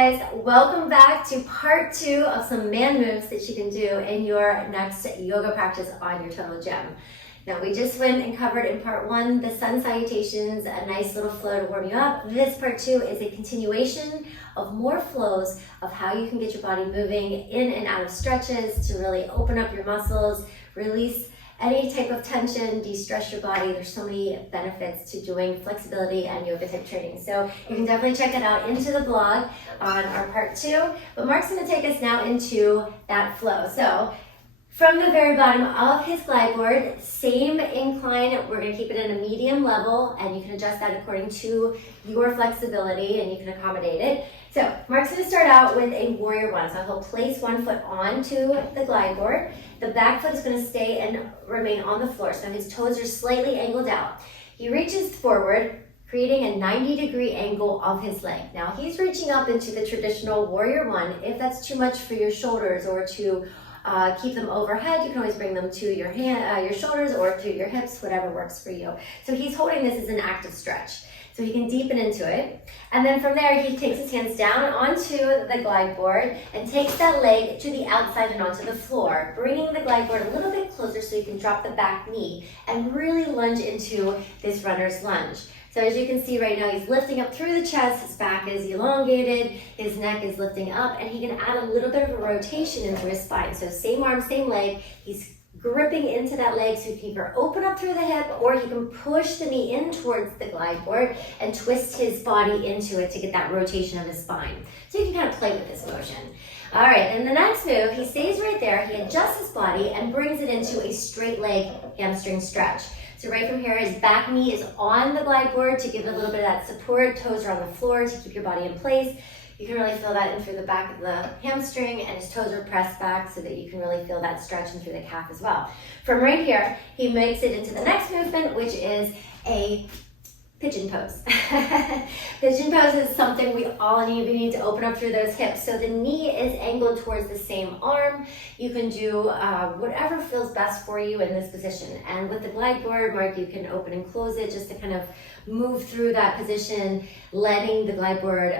guys, welcome back to part 2 of some man moves that you can do in your next yoga practice on your total gym. Now we just went and covered in part 1 the sun salutations, a nice little flow to warm you up. This part 2 is a continuation of more flows of how you can get your body moving in and out of stretches to really open up your muscles, release any type of tension, de-stress your body. There's so many benefits to doing flexibility and yoga type training. So you can definitely check it out into the blog on our part 2. But Mark's gonna take us now into that flow. So from the very bottom of his glide board, same incline, we're gonna keep it at a medium level, and you can adjust that according to your flexibility and you can accommodate it. So Mark's gonna start out with a warrior 1. So he'll place one foot onto the glide board. The back foot is gonna stay and remain on the floor. So his toes are slightly angled out. He reaches forward, creating a 90-degree angle of his leg. Now he's reaching up into the traditional warrior 1. If that's too much for your shoulders or to keep them overhead, you can always bring them to your your shoulders or to your hips, whatever works for you. So he's holding this as an active stretch. So he can deepen into it. And then from there, he takes his hands down onto the glide board and takes that leg to the outside and onto the floor, bringing the glide board a little bit closer so you can drop the back knee and really lunge into this runner's lunge. So as you can see right now, he's lifting up through the chest, his back is elongated, his neck is lifting up, and he can add a little bit of a rotation into his spine. So same arm, same leg, he's gripping into that leg so you can either open up through the hip or he can push the knee in towards the glide board and twist his body into it to get that rotation of his spine. So you can kind of play with this motion. All right, and the next move, he stays right there, he adjusts his body and brings it into a straight leg hamstring stretch. So right from here, his back knee is on the glide board to give it a little bit of that support. Toes are on the floor to keep your body in place. You can really feel that in through the back of the hamstring, and his toes are pressed back so that you can really feel that stretch in through the calf as well. From right here, he makes it into the next movement, which is a pigeon pose. Pigeon pose is something we all need. We need to open up through those hips. So the knee is angled towards the same arm. You can do whatever feels best for you in this position. And with the glide board, Mark, you can open and close it just to kind of move through that position, letting the glide board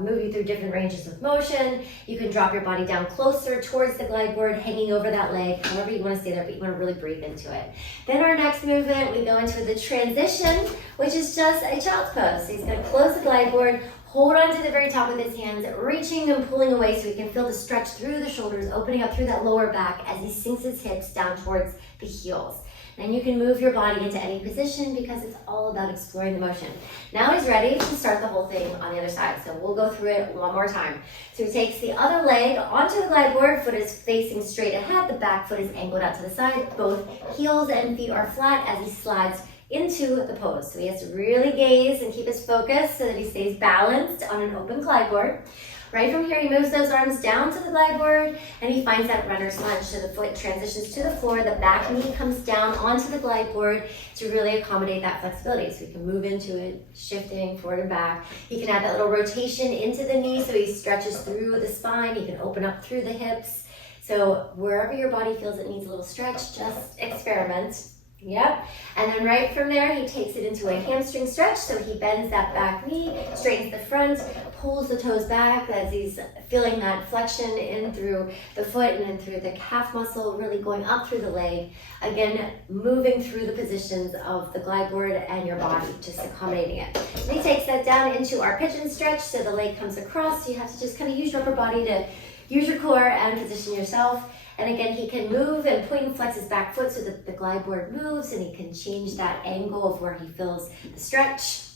move you through different ranges of motion. You can drop your body down closer towards the glide board, hanging over that leg, however you want to stay there, but you want to really breathe into it. Then our next movement, we go into the transition, which is just a child's pose. So he's going to close the glide board, hold on to the very top with his hands, reaching and pulling away so he can feel the stretch through the shoulders, opening up through that lower back as he sinks his hips down towards the heels. Then you can move your body into any position because it's all about exploring the motion. Now he's ready to start the whole thing on the other side. So we'll go through it one more time. So he takes the other leg onto the glide board, foot is facing straight ahead, the back foot is angled out to the side, both heels and feet are flat as he slides into the pose. So he has to really gaze and keep his focus so that he stays balanced on an open glide board. Right from here, he moves those arms down to the glide board and he finds that runner's lunge. So the foot transitions to the floor, the back knee comes down onto the glide board to really accommodate that flexibility. So he can move into it, shifting forward and back. He can add that little rotation into the knee so he stretches through the spine. He can open up through the hips. So wherever your body feels it needs a little stretch, just experiment. Yep, and then right from there, he takes it into a hamstring stretch. So he bends that back knee, straightens the front, pulls the toes back as he's feeling that flexion in through the foot and then through the calf muscle, really going up through the leg. Again, moving through the positions of the glide board and your body, just accommodating it. And he takes that down into our pigeon stretch. So the leg comes across. So you have to just kind of use your upper body to use your core and position yourself. And again, he can move and point and flex his back foot so that the glide board moves and he can change that angle of where he feels the stretch.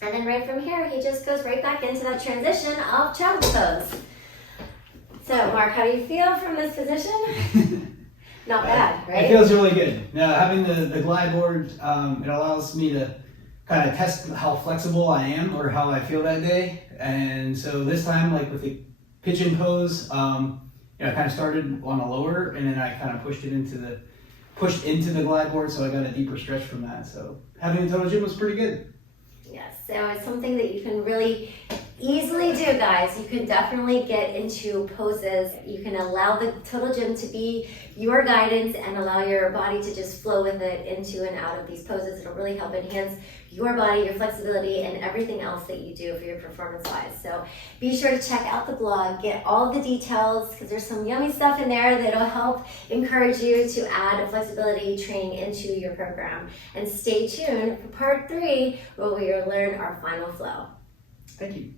And then right from here, he just goes right back into that transition of child's pose. So Mark, how do you feel from this position? Not bad, right? It feels really good. Now having the glide board, it allows me to kind of test how flexible I am or how I feel that day. And so this time, like with the pigeon pose, I kind of started on a lower and then I kind of pushed into the glide board, so I got a deeper stretch from that. So having a total gym was pretty good. Yes, so it's something that you can really easily do, guys. You can definitely get into poses. You can allow the total gym to be your guidance and allow your body to just flow with it into and out of these poses. It'll really help enhance your body, your flexibility, and everything else that you do for your performance wise. So be sure to check out the blog, get all the details, because there's some yummy stuff in there that'll help encourage you to add flexibility training into your program. And stay tuned for part 3, where we will learn our final flow. Thank you.